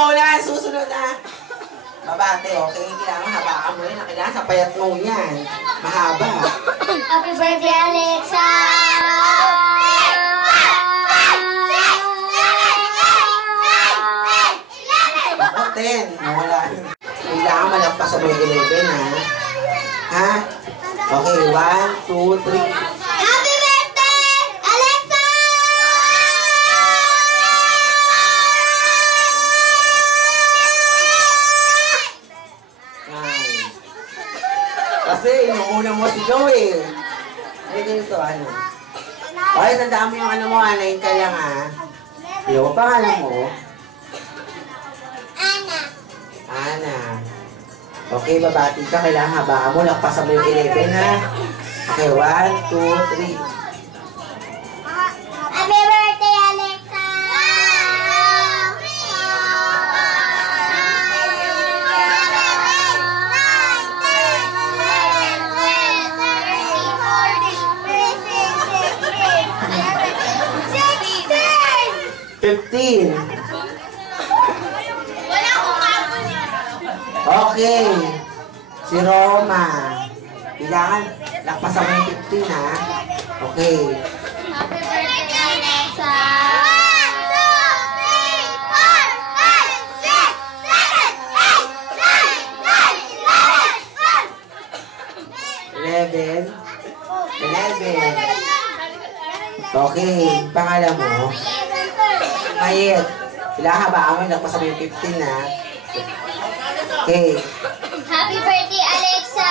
ikaw na. Susunod na. Mabate, okay? Kailangan habakan mo yun. Kailangan sa payat mo yan. Mahaba. Happy birthday, Alexa! Ako, 10. Nawala. Kailangan malagpas sa may 11, ha? Ha? Okay, 1, 2, 3. Happy birthday, Alexa! Kasi inuuna mo sigaw eh. Ay, ganito, ano? Okay, tandaan mo yung ano mo, anayin ka lang, ha? Yung pangalan mo? Ana. Ana. Okay, babati ka. Kailangan habaan mo. Lakpasan mo yung 11, ha? Okay, 1, 2, 3. Happy birthday, Alexa! $15. Okay. Si Roma. Kailangan lakpasan mo yung 15, ha? Okay. Happy birthday, Alexa! 11. Okay. Pangalan mo? Mayet. Kailangan habaan mo. Lakpasan mo yung 15, ha? Okay. Happy birthday, Alexa!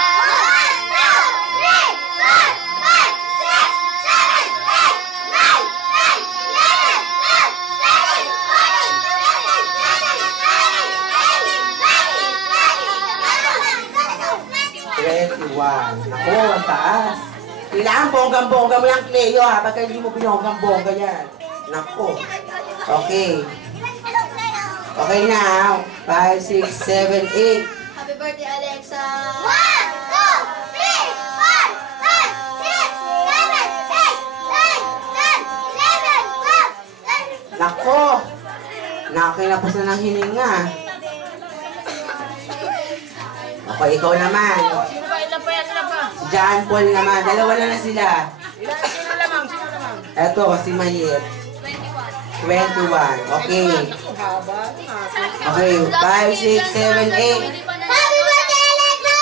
Naku, ang taas. Kailangan bonggang-bongga mo yung Cleo, ha? Pagka hindi mo binonggang-bongga yan. Naku. Okay. Okay now. 5, 6, 7, 8. Happy birthday, Alexa! 1, 2, 3, 4, 5, 6, 7, 8, 9, 10, 11, 12, 13, 14, 15. Nako. Nakakilapos na ng hininga. Okay, ikaw naman. Sino ba? Ilan pa yan? Ilan pa? John Paul naman. Dalawa na sila. Sino lamang? Sino lamang? Eto, si Mayet. 21. Okay. Haba. Okay, 5, 6, 7, 8. Happy birthday, Alexa!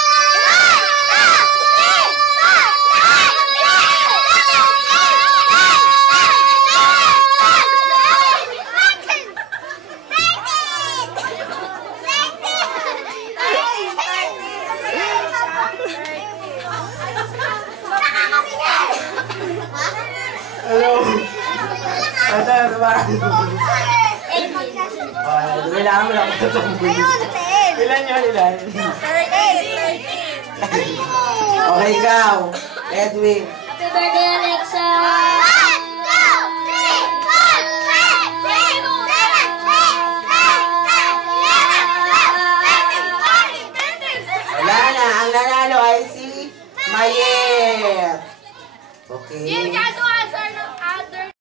Hello. Ano ba? Kailangan mo lang ito. Ilan yun, ilan? 13. Okay, ikaw. Edwin. Happy birthday, Alexa! 1, 2, 3, 4, 5, 6, 7, 8, 9, 10, 11, 12, 13, 14, 15. Wala na. Ang nanalo ay si Mayet. Okay.